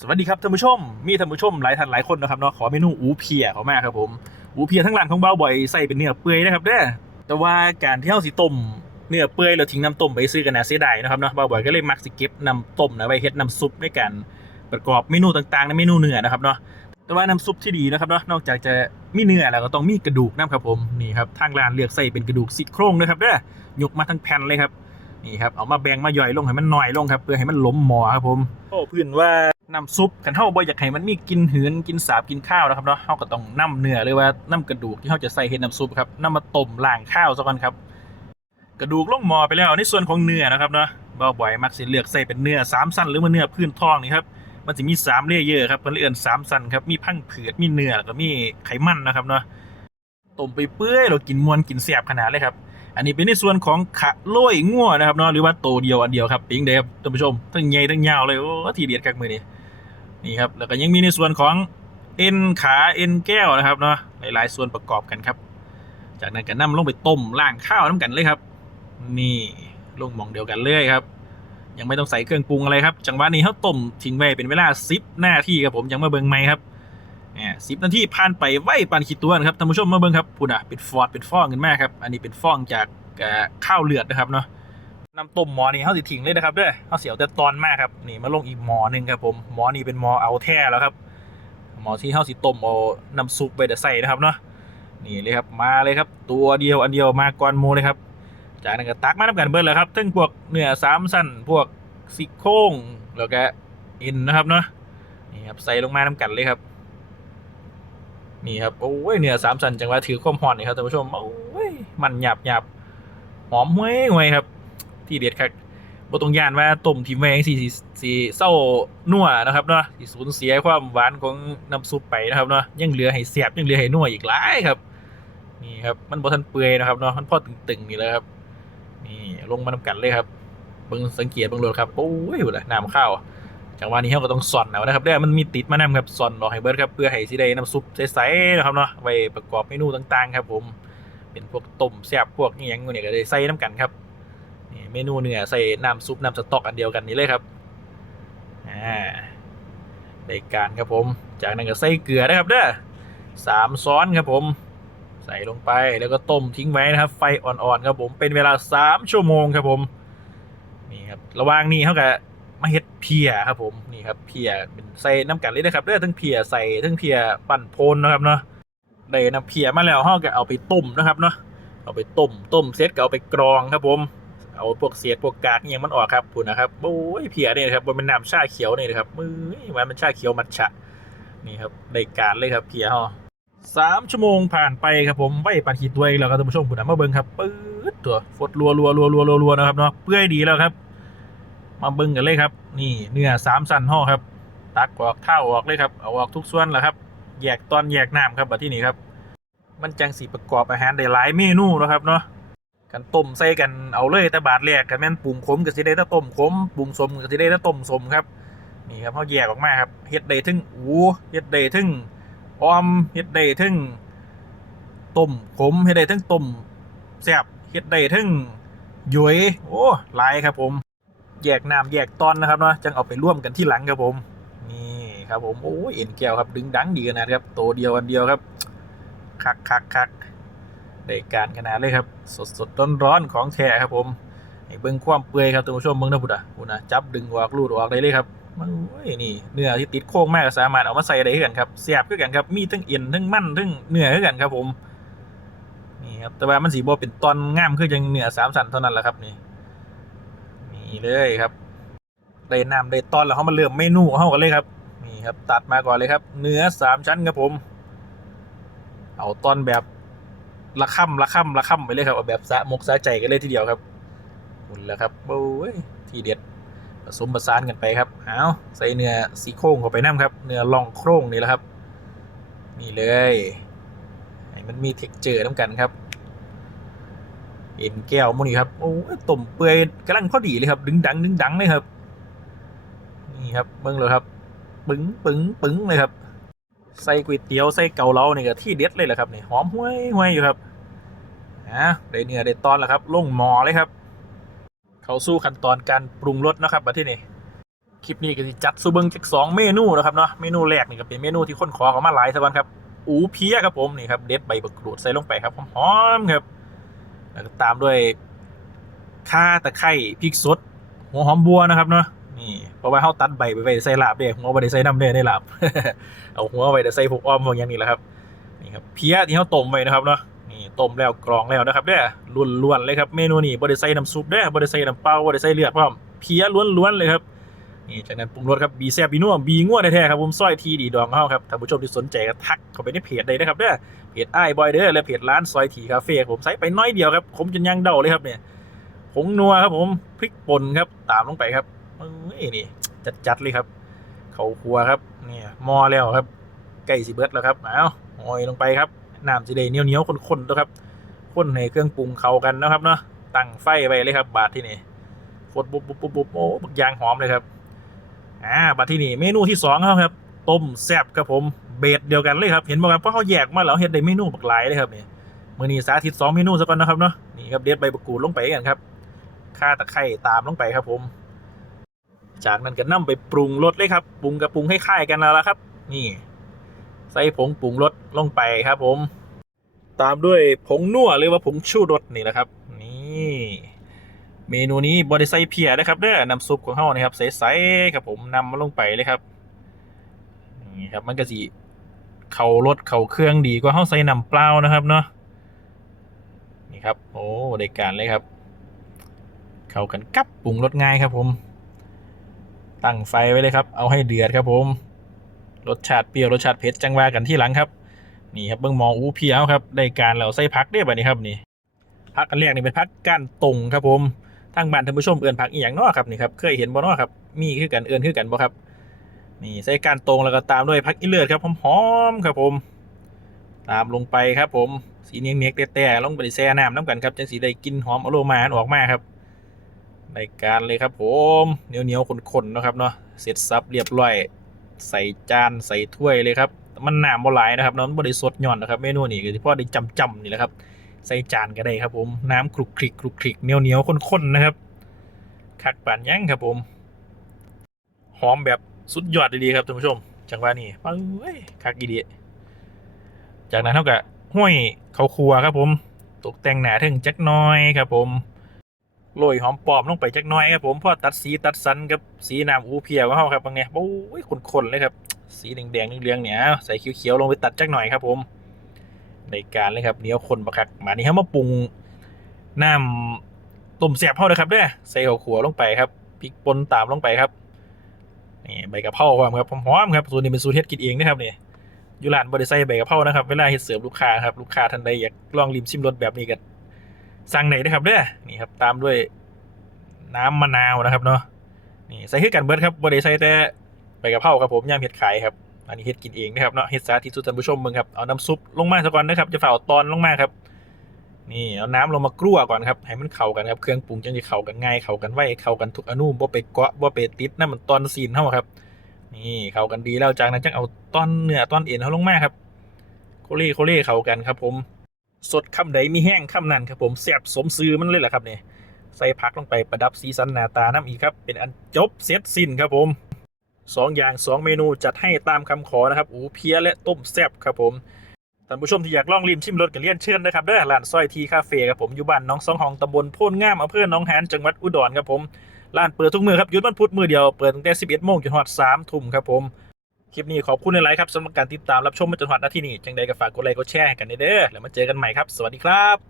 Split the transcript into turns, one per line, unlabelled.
สวัสดีครับท่านผู้ชม มีท่านผู้ชมหลายท่านหลายคนนะครับเนาะขอเมนูอูเพียเขามาครับผมอูเพียทั้งร้านของเบาบ่อยใส่เป็นเนื้อเปื่อยนะครับเด้อแต่ว่าการที่เฮาสิต้มเนื้อเปื่อยแล้วทิ้งน้ำต้มไปซื้อกันน่าเสียดายนะครับเนาะเบาบ่อยก็เลยมักสิเก็บน้ำต้มนะไว้เฮ็ดน้ำซุปในการประกอบเมนูต่างๆ ในเมนูเนื้อนะครับเนาะแต่ว่าน้ำซุปที่ดีนะครับเนาะนอกจากจะมีเนื้อแล้วก็ต้องมีกระดูกนะครับผมนี่ครับทางร้านเลือกใส่เป็นกระดูกซี่โครงนะครับเด้อยกมาทั้งแผ่นเลยครับนี่ครับเอามาแบ่งมาย่อยลงให้มันน้อยลงครับเพื่อให้มันล้มหมอครับผมโอ้พื้นว่า น้ำซุปกันเฮาบ่อยากให้มันมีกินหืนกินสาบกินข้าวนะครับเนาะเฮาก็ต้องนํเนื้อหรือว่านํกระดูกที่เฮาจะใส่เฮ็ดน้ำซุปครับนํมาต้มล้างข้าวซะก่อนครับ กระดูกลงหมอไปแล้วในส่วนของเนื้อนะครับเนาะบ่บ่อยมักสิเลือกใส่เป็นเนื้อสามสั้นหรือว่าเนื้อพื้นท้องนี่ครับมันจะมีสามเลเยอร์ครับเพิ่นเลยเอิ้นสามสั้นครับมีพังผืดมีเนื้อแล้วก็มีไขมันนะครับเนาะต้มไปเปื่อยแล้วกินมวนกินแซ่บขนาดเลยครับอันนี้เป็นในส่วนของขะล้ยงัวนะครับเนาะหรือว่าโตเดียวอันเดียวครับปิงเดครับท่านผู้ชมทั้งใหญ่ทั้งยาวเลยโอ้ทีเด็ดกักมือนี่ นี่ครับแล้วก็ยังมีในส่วนของเอ็นขาเอ็นแก้วนะครับเนาะหลายๆ ส่วนประกอบกันครับ จากนั้นก็นำลงไปต้มล่างข้าวน้ำกันเลยครับ นี่ลงหมองเดียวกันเลยครับ ยังไม่ต้องใส่เครื่องปรุงอะไรครับ จังหวะนี้เขาต้มทิ้งไว้เป็นเวลา10หน้าที่ครับผมยังมาเบิ่งไหมครับเนี่ยสิบนาทีผ่านไปไวปานขีดตัวนะครับท่านผู้ชมมาเบิ่งครับพูดอะเป็นฟอร์ดเป็นฟองกันมากครับ อันนี้เป็นฟองจากข้าวเลือดนะครับเนาะ น้ำต้มหมอนี่เขาสิทิ้งเลยนะครับเด้อเขาเสียวแต่ตอนมากครับนี่มาลงอีกหมอหนึ่งครับผมหมอนี่เป็นหมอเอาแท้แล้วครับหมอที่เขาสิต้มเอาน้ำซุปไปเดี๋ยวใส่นะครับเนาะนี่เลยครับมาเลยครับ ตัวเดียวอันเดียวมาก่อนหมูเลยครับ จากนั้นก็ตักมาทำกันเบิร์แล้วครับทั้งพวกเนื้อสามสั้นพวกซี่โครงแล้วก็เอ็นนะครับเนาะนี่ครับใส่ลงมาทำกันเลยครับนี่ครับโอ้ยเนื้อสามสันจังหวะถือความหอนนี่ครับท่านผู้ชมโอ้ยมันหยาบหยาบหอมห้วยห้วยครับ ที่เด็ดครับบตรงยานว่าต้มทิมแวงสีสีสีเศร้านัวนะครับเนาะสีสูญเสียความหวานของน้ำซุปไปนะครับเนาะยังเหลือให้เสียบยังเหลือให้นัวอีกหลายครับนี่ครับมันบ่ทันเปื่อยนะครับเนาะมันพอตึงๆนี่แหละครับนี่ลงมาทำกันเลยครับเบิ่งสังเกตเบิ่งโลดครับโอ้ยหุ่นละน้ำข้าวจังหวะนี้เราก็ต้องส่อนเอานะครับเด้อมันมีติดมานำครับส่อนออกให้เบิร์ดครับเพื่อให้สิได้น้ำซุปใสๆนะครับเนาะไว้ประกอบเมนูต่างๆ ครับผมเป็นพวกต้มแซ่บพวกนี้ยังเนี่ยก็ได้ใส่น้ำกันครับ เมนูเนื้อใส่น้ำซุปน้ำสต๊อกอันเดียวกันนี้เลยครับอ่าได้การครับผม จากนั้นก็ใส่เกลือนะครับเด้อสามซ้อนครับผม ใส่ลงไปแล้วก็ต้มทิ้งไว้นะครับ ไฟอ่อนๆครับผมเป็นเวลา3ชั่วโมงครับผมนี่ครับระหว่างนี้เขาก็มาเฮ็ดเพียครับผมนี่ครับเพียเป็นใส่น้ำกันเลยนะครับเด้อทั้งเพียใส่ทั้งเพียปั่นโพนนะครับเนาะได้น้ำเพียมาแล้วเขาก็เอาไปต้มนะครับเนาะเอาไปต้มต้มเสร็จก็เอาไปกรองครับผม เอาพวกเศษพวกกากอหยังมันออกครับพูดนะครับโอ้ยเพียเนี่ยครับบนเป็นน้ำชาเขียวเนี่นะครับมือมันเป็นชาเขียวมัทฉะนี่ครับได้การเลยครับเพียห่อสามชั่วโมงผ่านไปครับผมไว้ปันขีดตัวเองแล้วครับท่านผู้ชมผมนะมาเบิ้งครับปื๊ดตัวฟดรัวรัวรัวรัวรัวรัวนะครับเนาะเปื่อยดีแล้วครับ มาเบิ้งกันเลยครับ นี่เนื้อสามสันห่อครับ ตักออกเท่าออกเลยครับเอาออกทุกส่วนแหละครับแยกตอนแยกน้ำครับแบบที่นี่ครับ มันจังสีประกอบอาหารได้หลายเมนูนะครับเนาะ กันต้มใส่กันเอาเลยแต่บาทแรกกันแม่นปรุงขมกับสิได้แต่ต้มขมปรุงสมกับสิได้แต่ต้มสมครับนี่ครับเขาแยกออกมาครับเฮ็ดได้ถึงอูเฮ็ดได้ถึงออมเฮ็ดได้ทั้งต้มขมเฮ็ดได้ทั้งต้มแซ่บเฮ็ดได้ทั้งหยวยโอ้หลายครับผม แยกน้ำแยกตอนนะครับเนาะจังเอาไปร่วมกันที่หลังครับผมนี่ครับผมโอ้เอ็นแก้วครับดึงดังดีขนาดครับโตเดียวอันเดียวครับคักคักคัก ได้การขนาดเลยครับ สดสดร้อนร้อนของแท้ครับผมให้เบิ่งความเปื่อยครับท่านผู้ชมเบิ่งนะพุทธะพุทธะจับดึงออกรูดออกได้เลยครับมันโอ้ยนี่เนื้อที่ติดโค้งแมากก็สามารถเอามาใส่ได้คือกันครับเสียบคือกันครับมีทั้งเอ็นทั้งมันทั้งเนื้อคือกันครับผมนี่ครับแต่ว่ามันสีบอเป็นตอนงามคือจังเนื้อสามสันเท่านั้นแหละครับนี่นี่เลยครับได้น้ำได้ตอนแล้วเขามาเริ่มเมนูเขากันเลยครับนี่ครับตัดมาก่อนเลยครับ เนื้อสามชั้นครับผม เอาตอนแบบ ละค่ำละค่ำละค่ำไปเลยครับเอาแบบสะมกสะใจกันเลยทีเดียวครับหมดแล้วครับโอ้ยทีเด็ดผสมผสานกันไปครับเอาใส่เนื้อสีโครงเข้าไปน้ำครับ เนื้อล่องโครงนี่แหละครับ นี่เลยให้มันมีเท็กเจอร์น้ำกันครับเอ็นแก้วมูนี่ครับโอ้ยต้มเปื่อยกำลังพอดีเลยครับ ดึงดังดึงดังเลยครับ นี่ครับเบิ่งเลยครับ ปึ้งปึ้งปึ้งเลยครับ ใส่ก๋วยเตี๋ยวใส่เกาเหลานี่ยก็ที่เด็ดเลยแหละครับนี่หอมห้วยห้วยอยู่ครับอะได้เนื้อได้ตอนแล้วครับลงหมอเลยครับ เขาสู่ขั้นตอนการปรุงรสนะครับมาที่นี่คลิปนี้ก็สิจัดซูเบิงจากสองเมนูนะครับเนาะเมนูแรกนี่ก็เป็นเมนูที่คนขอเขามาหลายสักวันครับอูเพียครับผมนี่ครับเด็ดใบมะกรูดใส่ลงไปครับหอมครับแล้วก็ตามด้วยข่าตะไคร้พริกสดหัวหอมบัวนะครับเนาะ นี่เพราะว่าเขาตัดใบไปไปใส่ลาบเด้หัวไปได้ใส่น้ำเด้ในลาบเอาหัวไปได้ใส่พวกอ้อมพวกอย่างนี้แหละครับนี่ครับเพียที่เขาต้มไว้นะครับเนาะนี่ต้มแล้วกรองแล้วนะครับเด้อล้วนๆเลยครับเมนูนี้บ่ได้ใส่น้ำซุปเด้บ่ได้ใส่น้ำเปล่าบ่ได้ใส่เลือดพร้อมเพียล้วนๆเลยครับนี่จากนั้นปรุงรสครับบีแซบบีนัวบีงัวแท้ๆครับผมซอยทีดีดองเฮาครับท่านผู้ชมที่สนใจก็ทักเข้าไปในเพจได้นะครับเด้อเพจไอ้บอยเด้อและเพจร้านซอยทีคาเฟ่ผมใส่ไปน้อยเดียวครับผมจนยังเดาเลยครับเนี่ยผงนัวครับผมพริกป่นครับตามลงไปครับ เอ้ยนี่จัดๆเลยครับ เขาครัวครับเนี่ยมอแล้วครับไก่สิเบิดแล้วครับเอาหอยลงไปครับน้ำสิได้เหนียวเหนียๆข้นๆด้วครับข้นให้เครื่องปรุงเข้ากันนะครับเนาะตั้งไฟไว้เลยครับ บาทที่นี่ฟดปุ๊บปุ๊บปุ๊บปุ๊บโอ้บักยางหอมเลยครับอ่าบาทที่นี่เมนูที่สองครับต้มแซ่บครับผมเบสเดียวกันเลยครับเห็นบอกครับเพราะเขาแยกมาแล้วเห็ดได้เมนูบักหลายเลยครับเนี่ยมือนี้สาธิตสองเมนูซะก่อนนะครับเนาะนี่ครับเด็ดใบมะกรูดลงไปกันครับข่าตะไคร้ตามลงไปครับผม จากนั้นก็นำไปปรุงรสเลยครับ ปรุงกับปรุงให้ค่ายกันแล้วละครับ นี่ ใส่ผงปรุงรสลงไปครับ ผม ตามด้วยผงนัวหรือว่าผงชูรสนี่แหละครับ นี่เมนูนี้บริไซเพียนะครับเด้อน้ำซุปของเขานะครับใสๆครับผมนำมาลงไปเลยครับนี่ครับมันก็สิเขารสเขาเครื่องดีกว่าเขาใส่น้ำเปล่านะครับเนาะนี่ครับ โอ้ได้การเลยครับ เข้ากันกับปรุงรสง่ายครับผม ตั้งไฟไว้เลยครับ เอาให้เดือดครับผม รสชาติเปรี้ยวรสชาติเผ็ดจังว่ากันที่หลังครับ นี่ครับเบิ้งมองอู้เพียวครับ ได้การแล้วใส่พักได้แบบนี้ครับนี่พักอันแรกนี่เป็นพักก้านตรงครับผม ทางบ้านท่านผู้ชมเอื่นพักอีหยังเนาะครับนี่ครับ เคยเห็นบ่เนาะครับ มีคือกันเอื่นคือกันบ่ครับ นี่ใส่ก้านตรงแล้วก็ตามด้วยพักอีเลือดครับหอมๆครับผม ตามลงไปครับผม สีเนียงเนียกแต่ๆลงไปแช่น้ำน้ำกันครับจังสีได้กลินหอมอโรมาออกมาครับ ในการเลยครับผมเหนียวเหนียวๆข้นๆนะครับเนาะเสร็จสับเรียบร้อย ใส่จานใส่ถ้วยเลยครับ มันหนามบ่หลายนะครับเนาะมันบ่ได้สดหย่อนนะครับเมนูนี้ก็ที่พ่อได้จำๆนี่แหละครับ ใส่จานก็ได้ครับผมน้ำคลุกคลิกคลุกคลิกเหนียวเหนียวๆข้นๆนะครับคักปานยังครับผมหอมแบบสุดยอดดีๆครับท่านผู้ชม จังหวะนี้ปเอ้ยคักอีดีจากนั้นเท่ากับห้วยเขาครัวครับผม ตกแต่งหนาถึงจักน้อยครับผม โรยหอมปลอมลงไปจักหน้อยครับผมพอตัดสีตัดสันกับสีน้ำอูเพียวของเขาครับบางเนี่ยโอ้ยขนๆเลยครับ สีแดงๆเหลืองๆเนี่ยใส่เขียวๆลงไปตัดจักหน่อยครับผม ในการเลยครับเนี้ยวข้นบักคักมานี่ครับมาปรุงน้ำต้มแซ่บเฮาเลยครับเด้อใส่ข้าวขัวลงไปครับพริกป่นตามลงไปครับนี่ใบกะเพราความครับหอมๆครับสูตรนี้เป็นสูตรเฮ็ดกินเองนะครับนี่อยู่ร้านบริใส่ใบกะเพรานะครับเวลาเฮ็ดเสิร์ฟลูกค้าครับลูกค้าท่านใดอยากลองริมชิมรสแบบนี้กัน สั่งไหนนะครับเด้อนี่ครับตามด้วยน้ำมะนาวนะครับเนาะนี่ใส่ให้นกันเบิร์ดครับบริใส่แต่ใบกะเพราครับผมย่ามเห็ดขายครับอันนี้เห็ดกินเองนะครับเนาะเห็ดสาธิตสุดท่านผู้ชมมึงครับเอาน้ำซุปลงมาซะก่อนนะครับจะฝ่าตอนลงมาครับ นี่เอาน้ำลงมากลัวก่อนครับให้มันเข้ากันครับเครื่องปรุงจังจะเข้ากันง่ายเข้ากันไวเข้ากันทุกอนูบ่ไปเกาะบ่ไปติดนั่นมันตอนซีนเท่าครับ นี่เข้ากันดีแล้วจากนั้นจังเอาตอนเนื้อตอนเอ็นเขาลงมาครับโคเล่โคเล่เข้ากันครับผม สดคำใดมีแห้งคำนั้นครับผมแซ่บสมซื้อมันเลยแหละครับเนี่ยใส่ผักลงไปประดับสีสันหน้าตาน้ำอีกครับ เป็นอันจบเสร็จสิ้นครับผมสองอย่างสองเมนูจัดให้ตามคำขอนะครับอูเพียและต้มแซ่บครับผมท่านผู้ชมที่อยากลองริมชิมรสกันเลี่ยนเชิญนะครับเด้อร้านซอยทีคาเฟ่ครับผมอยู่บ้านน้องสองห้องตำบลโพนงามอำเภอหนองหานจังหวัดอุดรครับผมร้านเปิดทุกมือครับหยุดวันพุธมือเดียวเปิดตั้งแต่11โมงจนถึง3ทุ่มครับผม ลิปนี้ขอบคุณในไลฟ์ครับสำหรับการติดตามรับชมมาจนถึงนาทีนี้จังใดก็ฝากกดไลค์กดแชร์ให้กันเด้อแล้วมาเจอกันใหม่ครับ สวัสดีครับ